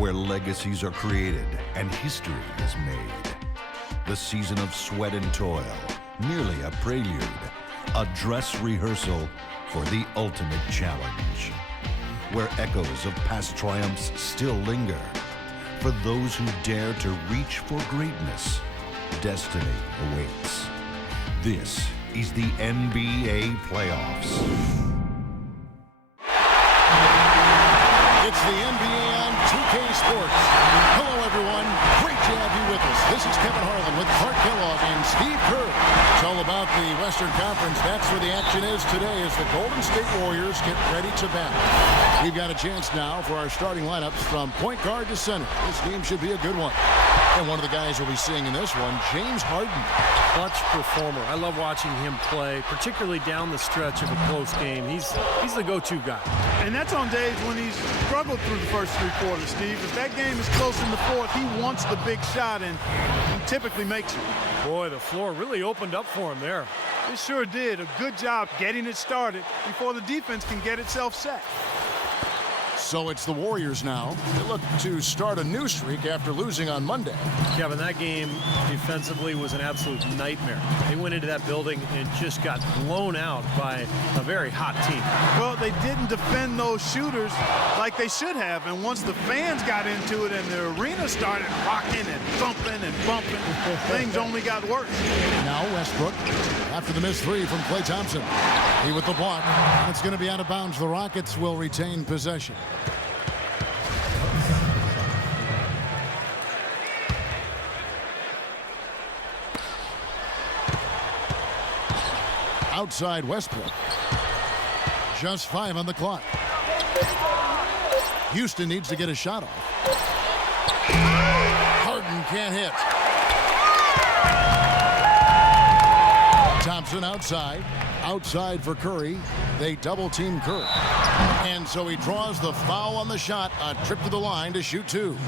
where legacies are created and history is made. The season of sweat and toil, merely a prelude, a dress rehearsal for the ultimate challenge, where echoes of past triumphs still linger. For those who dare to reach for greatness, destiny awaits. This is the NBA playoffs. It's the NBA on 2K Sports. Hello, everyone. Great to have you with us. This is Kevin Harlan with Clark Kellogg and Steve Kerr. It's all about the Western Conference. That's where the action is today as the Golden State Warriors get ready to battle. We've got a chance now for our starting lineups from point guard to center. This game should be a good one. And one of the guys we'll be seeing in this one, James Harden. Clutch performer. I love watching him play, particularly down the stretch of a close game. He's the go-to guy. And that's on days when he's struggled through the first three quarters, Steve. If that game is close in the fourth, he wants the big shot, and he typically makes it. Boy, the floor really opened up for him there. It sure did. A good job getting it started before the defense can get itself set. So it's the Warriors now. They look to start a new streak after losing on Monday. Kevin, that game defensively was an absolute nightmare. They went into that building and just got blown out by a very hot team. Well, they didn't defend those shooters like they should have, and once the fans got into it and the arena started rocking and thumping and bumping, things only got worse. Now Westbrook, after the missed three from Klay Thompson. He with the block. It's going to be out of bounds. The Rockets will retain possession. Outside Westbrook. Just 5 on the clock. Houston needs to get a shot off. Harden can't hit. Thompson outside. Outside for Curry. They double team Curry. And so he draws the foul on the shot. A trip to the line to shoot 2.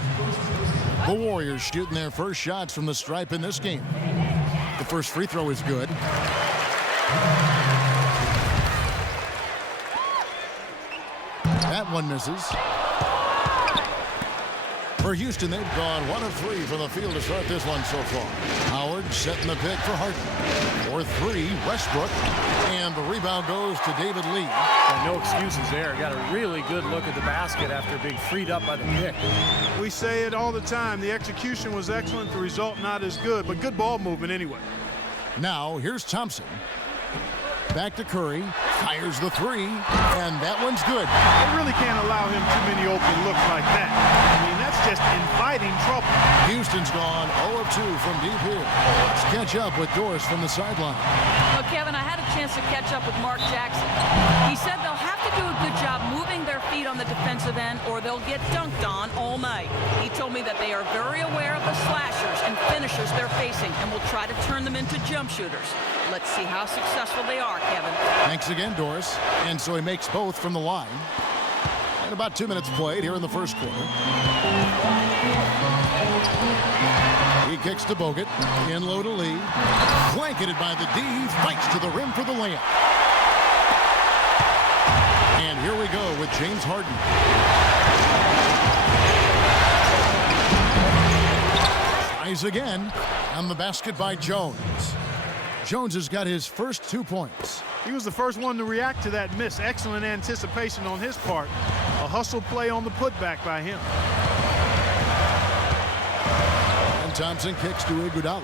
The Warriors shooting their first shots from the stripe in this game. The first free throw is good. That one misses. For Houston, they've gone 1 of 3 from the field to start this one so far. Howard setting the pick for Harden. For 3, Westbrook. And the rebound goes to David Lee. And no excuses there. Got a really good look at the basket after being freed up by the pick. We say it all the time. The execution was excellent. The result not as good, but good ball movement anyway. Now, here's Thompson. Back to Curry. Fires the 3. And that one's good. They really can't allow him too many open looks like that. I mean, that's just inviting trouble. Houston's gone 0 of 2 from deep here. Let's catch up with Doris from the sideline. Well, Kevin, I had a chance to catch up with Mark Jackson. He said they'll have to do a good job moving their feet on the defensive end or they'll get dunked on all night. He told me that they are very aware of the slashers and finishers they're facing and will try to turn them into jump shooters. Let's see how successful they are, Kevin. Thanks again, Doris. And so he makes both from the line. And about 2 minutes played here in the first quarter. He kicks to Bogut. In low to Lee. Blanketed by the D. Fights to the rim for the layup. And here we go with James Harden. Tries again. On the basket by Jones. Jones has got his first 2 points. He was the first one to react to that miss. Excellent anticipation on his part. A hustle play on the putback by him. And Thompson kicks to Iguodala.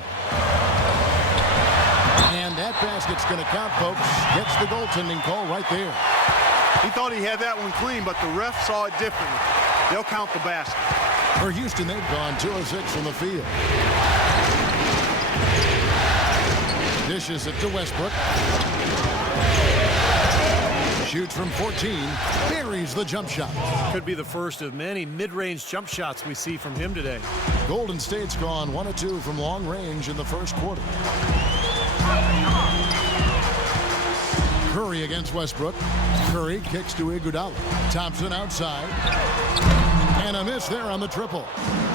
And that basket's going to count, folks. Gets the goaltending call right there. He thought he had that one clean, but the ref saw it differently. They'll count the basket. For Houston, they've gone 2 of 6 from the field. Dishes it to Westbrook. Shoots from 14. Buries the jump shot. Could be the first of many mid-range jump shots we see from him today. Golden State's gone 1 of 2 from long range in the first quarter. Curry against Westbrook. Curry kicks to Iguodala. Thompson outside. And a miss there on the triple.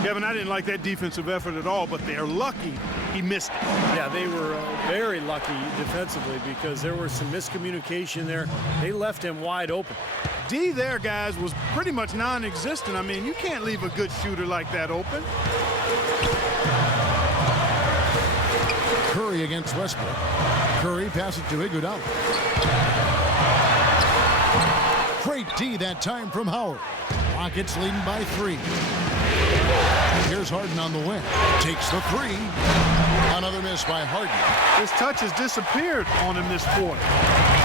Kevin, I didn't like that defensive effort at all, but they're lucky he missed it. Yeah, they were very lucky defensively because there was some miscommunication there. They left him wide open. D there, guys, was pretty much non-existent. I mean, you can't leave a good shooter like that open. Curry against Westbrook. Curry passes to Iguodala. Great D that time from Howard. Rockets leading by 3. Here's Harden on the wing. Takes the 3. Another miss by Harden. His touch has disappeared on him this quarter.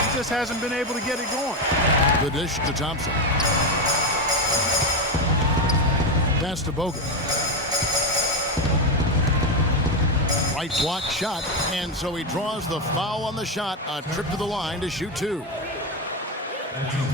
He just hasn't been able to get it going. The dish to Thompson. Pass to Bogut. Right block shot, and so he draws the foul on the shot. A trip to the line to shoot 2.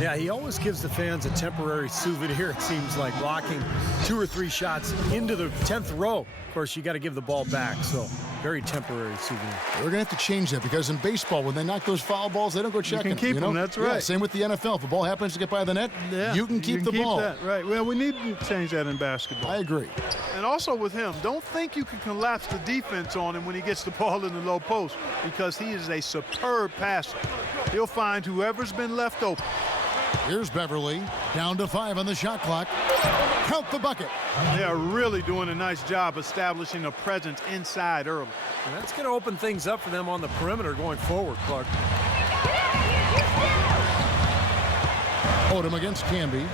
Yeah, he always gives the fans a temporary souvenir, it seems like, blocking 2 or 3 shots into the 10th row. Of course, you got to give the ball back, so very temporary souvenir. We're going to have to change that because in baseball, when they knock those foul balls, they don't go checking. You can keep them, that's right. Yeah, same with the NFL. If a ball happens to get by the net, you can keep the ball. That, right. Well, we need to change that in basketball. I agree. And also with him, don't think you can collapse the defense on him when he gets the ball in the low post because he is a superb passer. He'll find whoever's been left open. Here's Beverly, down to 5 on the shot clock. Count the bucket. They are really doing a nice job establishing a presence inside early. And that's going to open things up for them on the perimeter going forward, Clark. Odom against Camby.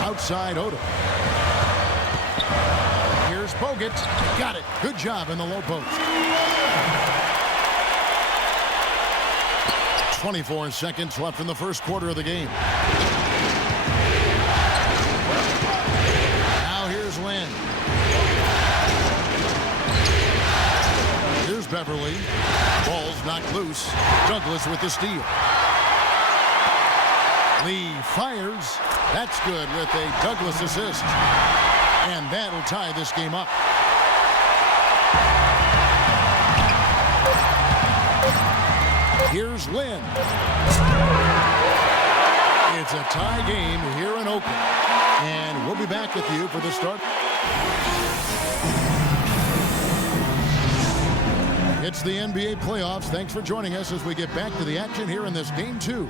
Outside Odom. Here's Bogut. Got it. Good job in the low post. 24 seconds left in the first quarter of the game. Now here's Lynn. Here's Beverly. Ball's knocked loose. Douglas with the steal. Lee fires. That's good with a Douglas assist. And that'll tie this game up. Here's Lynn. It's a tie game here in Oakland. And we'll be back with you for the start. It's the NBA playoffs. Thanks for joining us as we get back to the action here in this Game 2.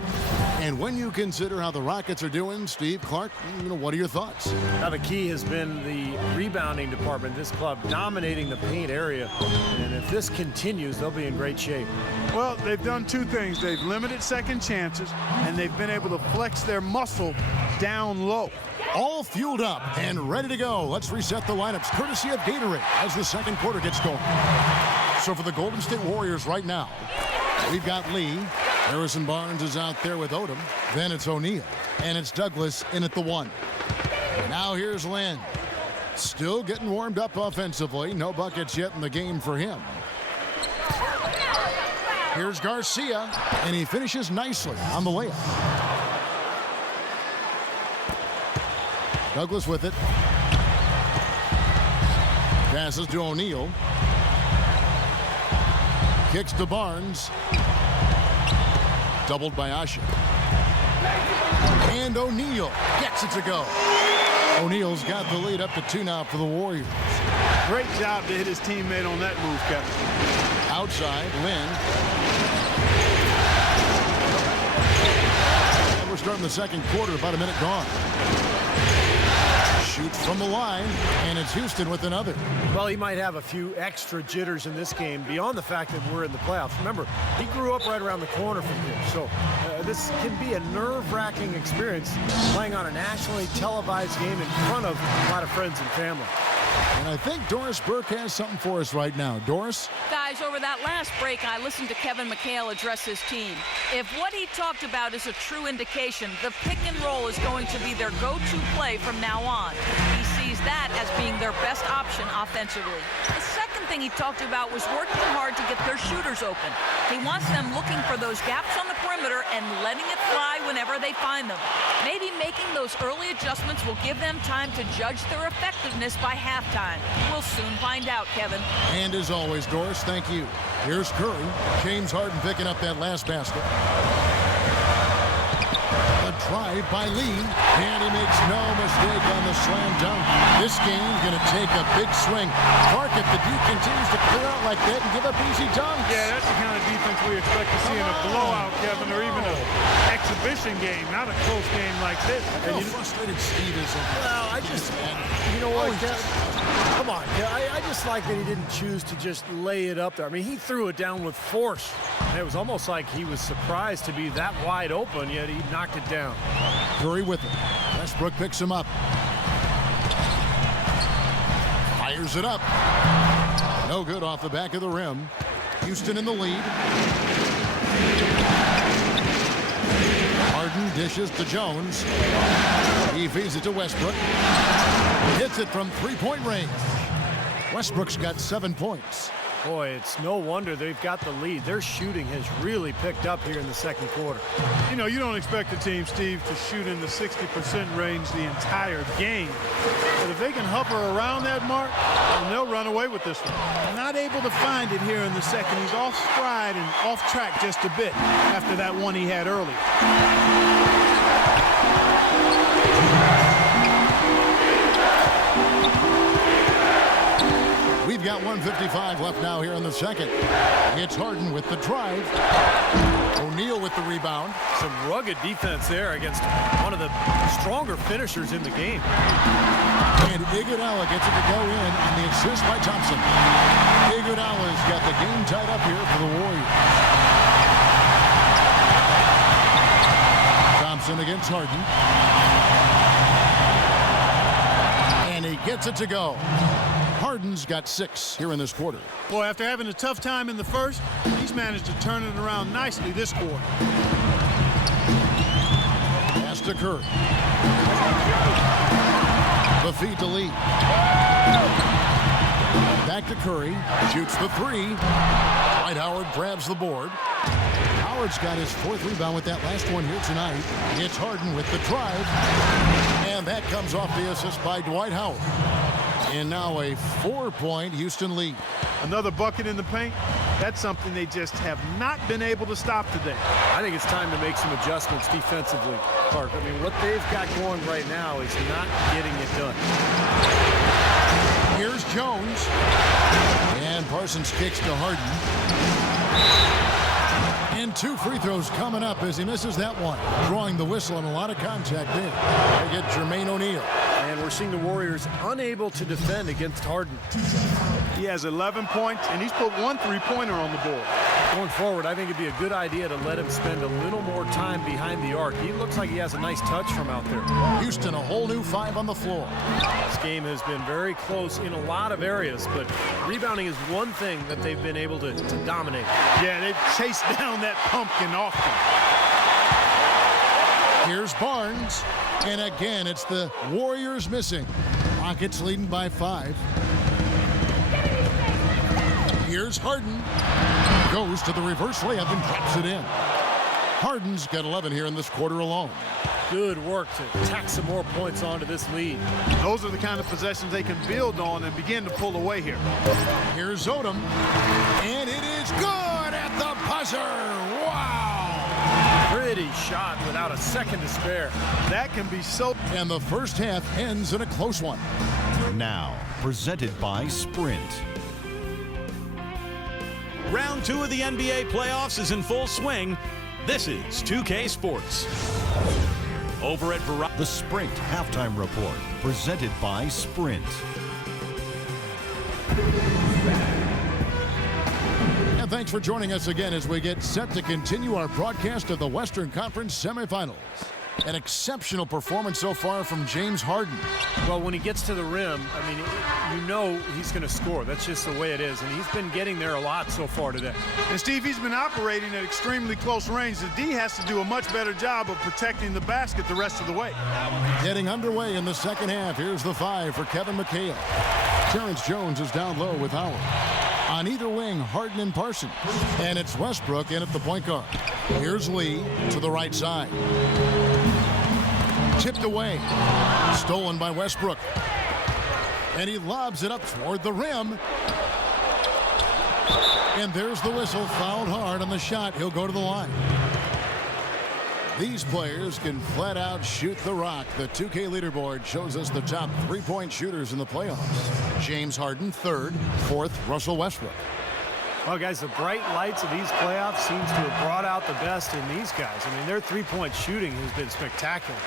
And when you consider how the Rockets are doing, Steve, Clark, what are your thoughts? Now, the key has been the rebounding department. This club dominating the paint area. And if this continues, they'll be in great shape. Well, they've done 2 things. They've limited second chances, and they've been able to flex their muscle down low. All fueled up and ready to go. Let's reset the lineups courtesy of Gatorade as the second quarter gets going. So for the Golden State Warriors right now, we've got Lee. Harrison Barnes is out there with Odom. Then it's O'Neal. And it's Douglas in at the 1. Now here's Lynn. Still getting warmed up offensively. No buckets yet in the game for him. Here's Garcia. And he finishes nicely on the layup. Douglas with it. Passes to O'Neal. Kicks to Barnes. Doubled by Asha. And O'Neal gets it to go. O'Neal's got the lead up to 2 now for the Warriors. Great job to hit his teammate on that move, Kevin. Outside, Lynn. And we're starting the second quarter, about a minute gone. Shoots from the line, and it's Houston with another. Well, he might have a few extra jitters in this game beyond the fact that we're in the playoffs. Remember, he grew up right around the corner from here, so this can be a nerve-wracking experience playing on a nationally televised game in front of a lot of friends and family. And I think Doris Burke has something for us right now. Doris? Guys, over that last break, I listened to Kevin McHale address his team. If what he talked about is a true indication, the pick and roll is going to be their go-to play from now on. He sees that as being their best option offensively. The second thing he talked about was working hard to get their shooters open. He wants them looking for those gaps on the perimeter and letting it fly whenever they find them. Maybe making those early adjustments will give them time to judge their effectiveness by halftime. We'll soon find out, Kevin. And as always, Doris, thank you. Here's Curry. James Harden picking up that last basket. The drive by Lee, and he makes no mistake on the slam dunk. This game's going to take a big swing. Clark, if the D continues to clear out like that and give up easy dunks. Yeah, that's the kind of defense we expect to see in a blowout, Kevin, or even an exhibition game, not a close game like this. And how frustrated Steve is. Well, I just, you know what, come on. I just like that he didn't choose to just lay it up there. I mean, he threw it down with force. And it was almost like he was surprised to be that wide open, yet he knocked it down. Curry with it. Westbrook picks him up. Fires it up. No good off the back of the rim. Houston in the lead. Harden dishes to Jones. He feeds it to Westbrook. Hits it from three-point range. Westbrook's got 7 points. Boy, it's no wonder they've got the lead. Their shooting has really picked up here in the second quarter. You know, you don't expect a team, Steve, to shoot in the 60% range the entire game. But if they can hover around that mark, then they'll run away with this one. Not able to find it here in the second. He's off stride and off track just a bit after that one he had earlier. We've got 1:55 left now here in the second. It's Harden with the drive. O'Neal with the rebound. Some rugged defense there against one of the stronger finishers in the game. And Iguodala gets it to go in on the assist by Thompson. Iguodala's got the game tied up here for the Warriors. Thompson against Harden. And he gets it to go. Harden's got 6 here in this quarter. Boy, after having a tough time in the first, he's managed to turn it around nicely this quarter. Pass to Curry. The feed to Lee. Back to Curry. Shoots the 3. Dwight Howard grabs the board. Howard's got his 4th rebound with that last one here tonight. It's Harden with the drive. And that comes off the assist by Dwight Howard. And now a 4-point Houston lead. Another bucket in the paint. That's something they just have not been able to stop today. I think it's time to make some adjustments defensively, Clark. I mean, what they've got going right now is not getting it done. Here's Jones. And Parsons kicks to Harden. And 2 free throws coming up as he misses that one. Drawing the whistle and a lot of contact there. They get Jermaine O'Neal. And we're seeing the Warriors unable to defend against Harden. He has 11 points, and he's put 1 3-pointer on the board. Going forward, I think it'd be a good idea to let him spend a little more time behind the arc. He looks like he has a nice touch from out there. Houston, a whole new 5 on the floor. This game has been very close in a lot of areas, but rebounding is one thing that they've been able to dominate. Yeah, they've chased down that pumpkin often. Here's Barnes. And again, it's the Warriors missing. Rockets leading by 5. Here's Harden. Goes to the reverse layup and drops it in. Harden's got 11 here in this quarter alone. Good work to tack some more points onto this lead. Those are the kind of possessions they can build on and begin to pull away here. Here's Odom. And it is good at the buzzer. Wow. Pretty shot without a second to spare. That can be so. And the first half ends in a close one. Now, presented by Sprint. Round 2 of the NBA playoffs is in full swing. This is 2K Sports. Over at Verizon. The Sprint Halftime Report, presented by Sprint. And thanks for joining us again as we get set to continue our broadcast of the Western Conference semifinals. An exceptional performance so far from James Harden. Well, when he gets to the rim, I mean, you know he's going to score. That's just the way it is. And he's been getting there a lot so far today. And Steve, he's been operating at extremely close range. The D has to do a much better job of protecting the basket the rest of the way. Getting underway in the second half. Here's the 5 for Kevin McHale. Terrence Jones is down low with Howard. On either wing, Harden and Parsons. And it's Westbrook in at the point guard. Here's Lee to the right side. Tipped away. Stolen by Westbrook. And he lobs it up toward the rim. And there's the whistle. Fouled hard on the shot. He'll go to the line. These players can flat out shoot the rock. The 2K leaderboard shows us the top three-point shooters in the playoffs. James Harden, third. Fourth, Russell Westbrook. Well, guys, the bright lights of these playoffs seems to have brought out the best in these guys. I mean, their three-point shooting has been spectacular.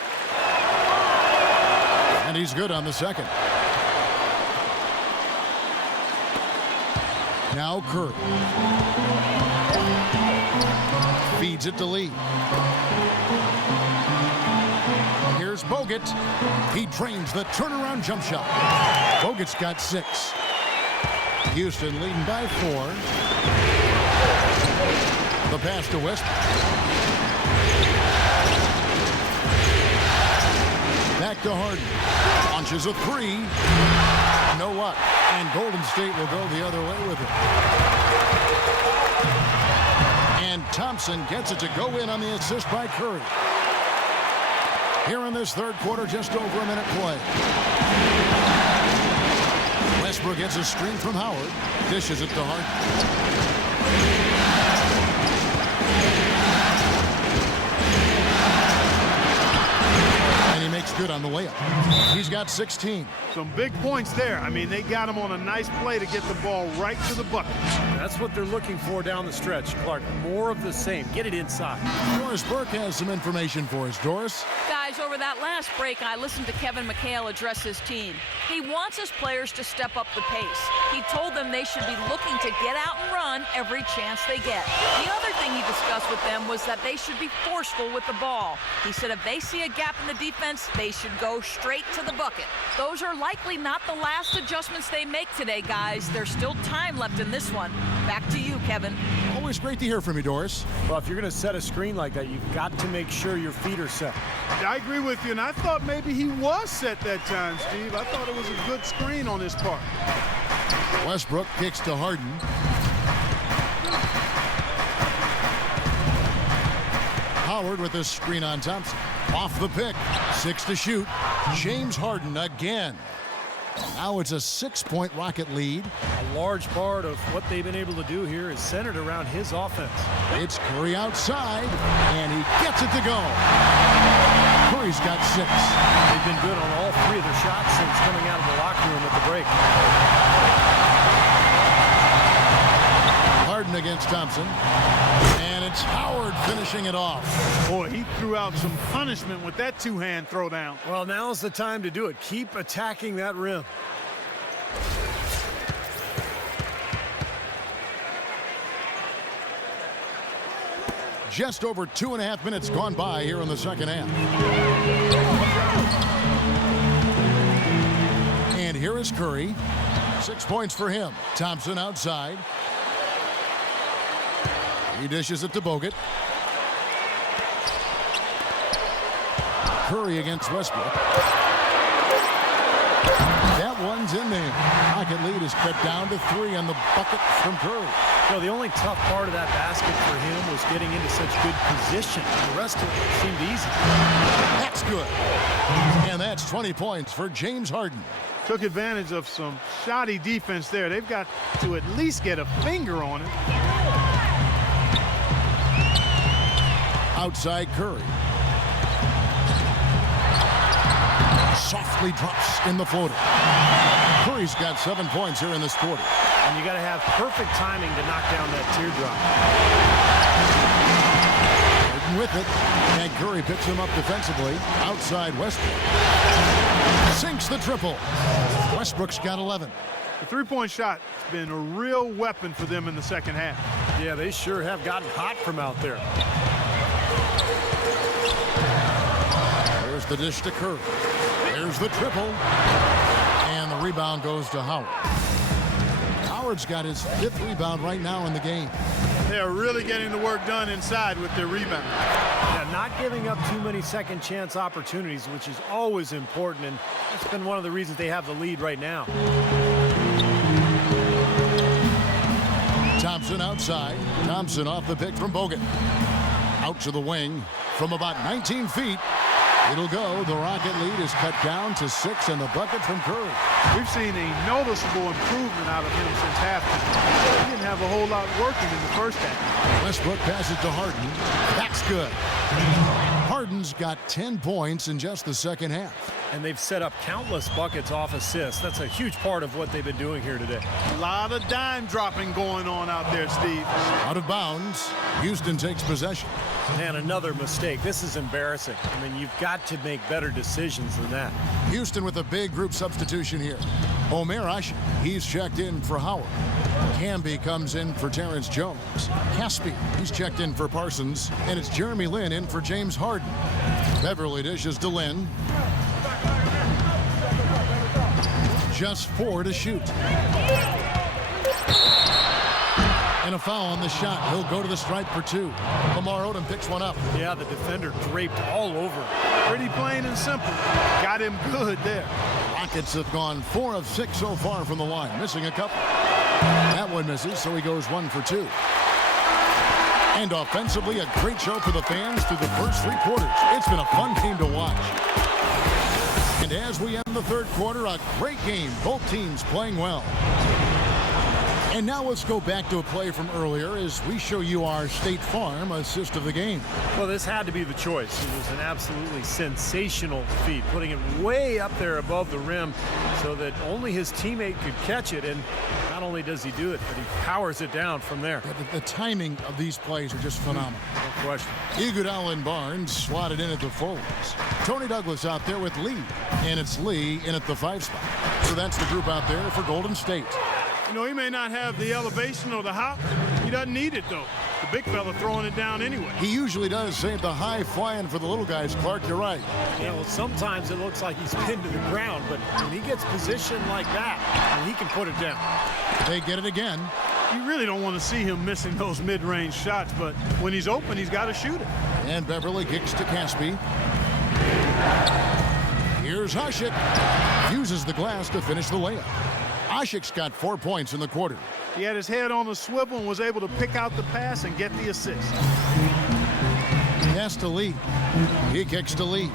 And he's good on the second. Now Curry. Feeds it to Lee. Here's Bogut. He drains the turnaround jump shot. Bogut's got 6. Houston leading by 4. The pass to Westbrook. Back to Harden. Launches a 3. No luck. And Golden State will go the other way with it. And Thompson gets it to go in on the assist by Curry. Here in this third quarter, just over a minute play. Westbrook gets a screen from Howard. Dishes it to Harden. And he makes good on the layup. He's got 16. Some big points there. I mean, they got him on a nice play to get the ball right to the bucket. That's what they're looking for down the stretch, Clark. More of the same. Get it inside. Doris Burke has some information for us. Doris? Guys, over that last break, I listened to Kevin McHale address his team. He wants his players to step up the pace. He told them they should be looking to get out and run every chance they get. The other thing he discussed with them was that they should be forceful with the ball. He said if they see a gap in the defense, they should go straight to the bucket. Those are likely not the last adjustments they make today, guys. There's still time left in this one. Back to you, Kevin. Always great to hear from you, Doris. Well, if you're going to set a screen like that, you've got to make sure your feet are set. I agree with you, and I thought maybe he was set that time, Steve. I thought it was a good screen on his part. Westbrook kicks to Harden. Howard with a screen on Thompson. Off the pick. 6 to shoot. James Harden again. Now it's a 6-point Rocket lead. A large part of what they've been able to do here is centered around his offense. It's Curry outside, and he gets it to go. Curry's got 6. They've been good on all 3 of their shots since coming out of the locker room at the break. Harden against Thompson. And it's Howard finishing it off. Boy, he threw out some punishment with that two-hand throwdown. Well, now's the time to do it. Keep attacking that rim. Just over 2.5 minutes gone by here in the second half. And here is Curry. 6 points for him. Thompson outside. He dishes it to Bogut. Curry against Westbrook. That one's in there. Rocket lead is cut down to 3 on the bucket from Curry. So the only tough part of that basket for him was getting into such good position. The rest of it seemed easy. That's good. And that's 20 points for James Harden. Took advantage of some shoddy defense there. They've got to at least get a finger on it. Outside Curry. Softly drops in the floater. Curry's got 7 points here in this quarter. And you got to have perfect timing to knock down that teardrop. Harden with it. And Curry picks him up defensively. Outside Westbrook. Sinks the triple. Westbrook's got 11. The three-point shot has been a real weapon for them in the second half. Yeah, they sure have gotten hot from out there. There's the dish to Curry. There's the triple. And the rebound goes to Howard. Howard's got his 5th rebound right now in the game. They are really getting the work done inside with their rebound. Yeah, not giving up too many second chance opportunities, which is always important, and that's been one of the reasons they have the lead right now. Thompson outside. Thompson off the pick from Bogut. Out to the wing from about 19 feet. It'll go. The Rocket lead is cut down to 6 and the bucket from Curry. We've seen a noticeable improvement out of him since halftime. He didn't have a whole lot working in the first half. Westbrook passes to Harden. That's good. Harden's got 10 points in just the second half. And they've set up countless buckets off assists. That's a huge part of what they've been doing here today. A lot of dime dropping going on out there, Steve. Out of bounds. Houston takes possession. And another mistake. This is embarrassing. I mean, you've got to make better decisions than that. Houston with a big group substitution here. Omer Ashe, he's checked in for Howard. Camby comes in for Terrence Jones. Caspi, he's checked in for Parsons. And it's Jeremy Lin in for James Harden. Beverly dishes to Lin. Just 4 to shoot. And a foul on the shot. He'll go to the stripe for 2. Lamar Odom picks one up. Yeah, the defender draped all over. Pretty plain and simple. Got him good there. Rockets have gone 4 of 6 so far from the line, missing a couple. That one misses, so he goes 1 for 2. And offensively, a great show for the fans through the first 3 quarters. It's been a fun game to watch. And as we end the third quarter, a great game. Both teams playing well. And now let's go back to a play from earlier as we show you our State Farm assist of the game. Well, this had to be the choice. It was an absolutely sensational feat, putting it way up there above the rim so that only his teammate could catch it. And not only does he do it, but he powers it down from there. The timing of these plays are just phenomenal. No question. Iguodala and Barnes slotted in at the forwards. Tony Douglas out there with Lee. And it's Lee in at the 5 spot. So that's the group out there for Golden State. You know, he may not have the elevation or the hop. He doesn't need it, though. The big fella throwing it down anyway. He usually does save the high flying for the little guys, Clark. You're right. Yeah, well, sometimes it looks like he's pinned to the ground, but when he gets positioned like that, he can put it down. They get it again. You really don't want to see him missing those mid-range shots, but when he's open, he's got to shoot it. And Beverly kicks to Caspi. Here's Hasek. Uses the glass to finish the layup. Asek's got 4 points in the quarter. He had his head on the swivel and was able to pick out the pass and get the assist. Pass to Lee. He kicks to Lee.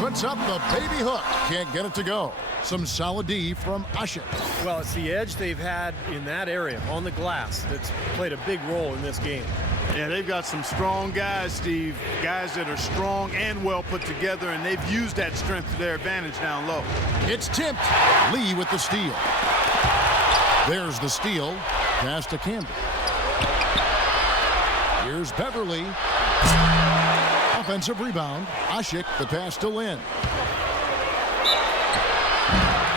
Puts up the baby hook. Can't get it to go. Some solid D from Asek. Well, it's the edge they've had in that area on the glass that's played a big role in this game. Yeah, they've got some strong guys, Steve. Guys that are strong and well put together, and they've used that strength to their advantage down low. It's tipped. Lee with the steal. There's the steal. Pass to Campbell. Here's Beverly. Offensive rebound. Asek, the pass to Lin.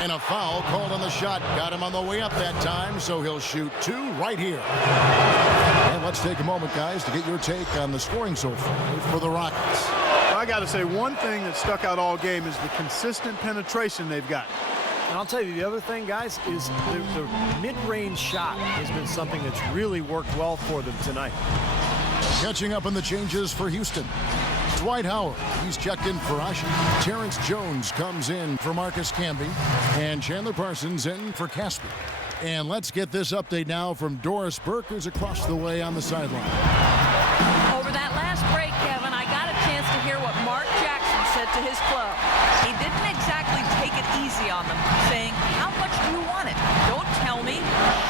And a foul called on the shot. Got him on the way up that time, so he'll shoot 2 right here. And let's take a moment, guys, to get your take on the scoring so far for the Rockets. I got to say, one thing that stuck out all game is the consistent penetration they've got. And I'll tell you, the other thing, guys, is the mid-range shot has been something that's really worked well for them tonight. Catching up on the changes for Houston. Dwight Howard, he's checked in for Ashe. Terrence Jones comes in for Marcus Camby. And Chandler Parsons in for Caspi. And let's get this update now from Doris Burke, who's across the way on the sideline. Over that last break, Kevin, I got a chance to hear what Mark Jackson said to his club. He didn't exactly take it easy on them, saying, how much do you want it? Don't tell me.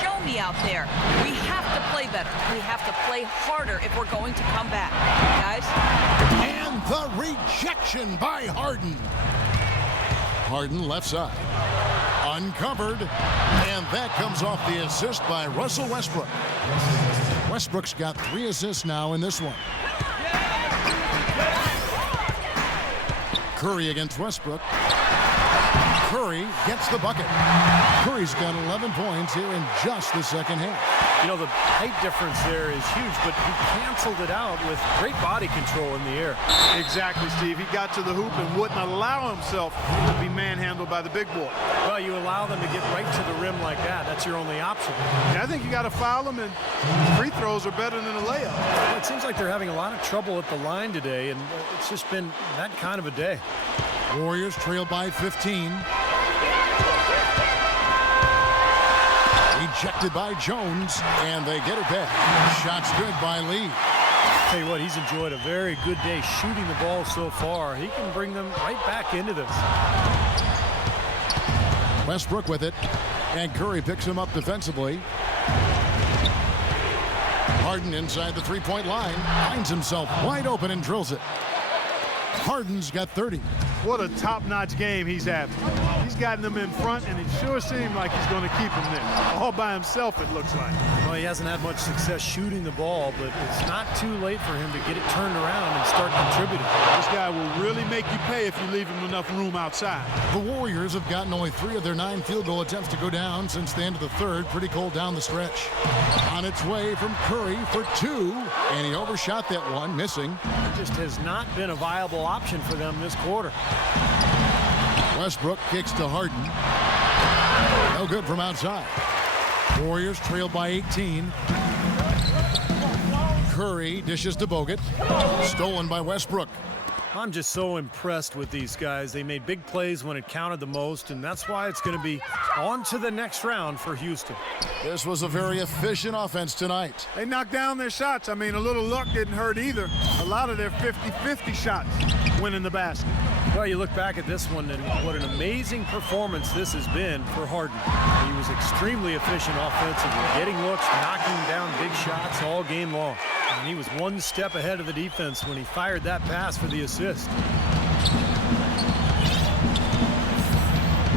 Show me out there. We have to play better. We have to play harder if we're going to come back. Guys? And the rejection by Harden. Harden left side. Uncovered. And that comes off the assist by Russell Westbrook. Westbrook's got 3 assists now in this one. Curry against Westbrook. Curry gets the bucket. Curry's got 11 points here in just the second half. You know, the height difference there is huge, but he canceled it out with great body control in the air. Exactly, Steve. He got to the hoop and wouldn't allow himself to be manhandled by the big boy. Well, you allow them to get right to the rim like that. That's your only option. Yeah, I think you got to foul them, and free throws are better than a layup. Well, it seems like they're having a lot of trouble at the line today, and it's just been that kind of a day. Warriors trail by 15. Ejected by Jones, and they get it back. Shots good by Lee. Tell you what, he's enjoyed a very good day shooting the ball so far. He can bring them right back into this. Westbrook with it, and Curry picks him up defensively. Harden inside the three-point line. Finds himself wide open and drills it. Harden's got 30. What a top-notch game he's having. He's gotten them in front, and it sure seemed like he's going to keep them there. All by himself, it looks like. Well, he hasn't had much success shooting the ball, but it's not too late for him to get it turned around and start contributing. This guy will really make you pay if you leave him enough room outside. The Warriors have gotten only 3 of their 9 field goal attempts to go down since the end of the third. Pretty cold down the stretch. On its way from Curry for 2, and he overshot that one, missing. It just has not been a viable option for them this quarter. Westbrook kicks to Harden. No good from outside. Warriors trailed by 18. Curry dishes to Bogut. Stolen by Westbrook. I'm just so impressed with these guys. They made big plays when it counted the most, and that's why it's going to be on to the next round for Houston. This was a very efficient offense tonight. They knocked down their shots. I mean, a little luck didn't hurt either. A lot of their 50-50 shots went in the basket. Well, you look back at this one, and what an amazing performance this has been for Harden. He was extremely efficient offensively, getting looks, knocking down big shots all game long. And he was one step ahead of the defense when he fired that pass for the assist.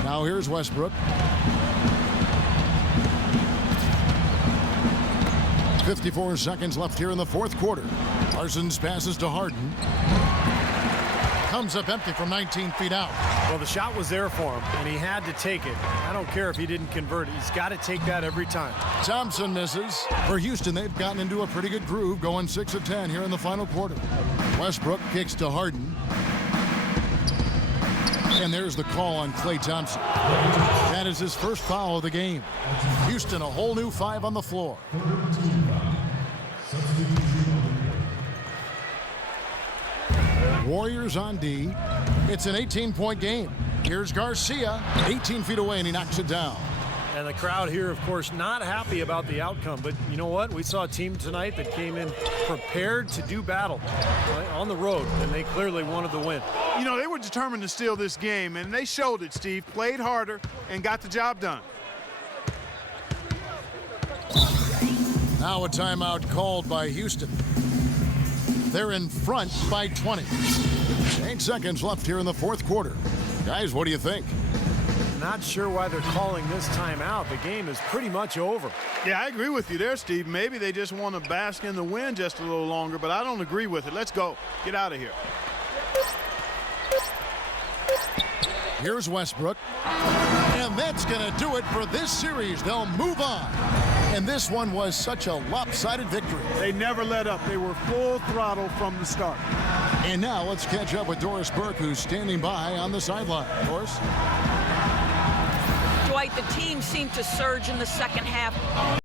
Now here's Westbrook. 54 seconds left here in the fourth quarter. Parsons passes to Harden. Comes up empty from 19 feet out. Well, the shot was there for him, and he had to take it. I don't care if he didn't convert it. He's got to take that every time. Thompson misses. For Houston, they've gotten into a pretty good groove, going 6 of 10 here in the final quarter. Westbrook kicks to Harden. And there's the call on Klay Thompson. That is his first foul of the game. Houston, a whole new 5 on the floor. Warriors on D. It's an 18-point game. Here's Garcia, 18 feet away, and he knocks it down. And the crowd here, of course, not happy about the outcome. But you know what? We saw a team tonight that came in prepared to do battle on the road, and they clearly wanted the win. You know, they were determined to steal this game, and they showed it, Steve. Played harder and got the job done. Now a timeout called by Houston. They're in front by 20. 8 seconds left here in the fourth quarter. Guys, what do you think? Not sure why they're calling this timeout. The game is pretty much over. Yeah, I agree with you there, Steve. Maybe they just want to bask in the win just a little longer, but I don't agree with it. Let's go. Get out of here. Here's Westbrook. And that's going to do it for this series. They'll move on. And this one was such a lopsided victory. They never let up. They were full throttle from the start. And now let's catch up with Doris Burke, who's standing by on the sideline. Doris? Dwight, the team seemed to surge in the second half.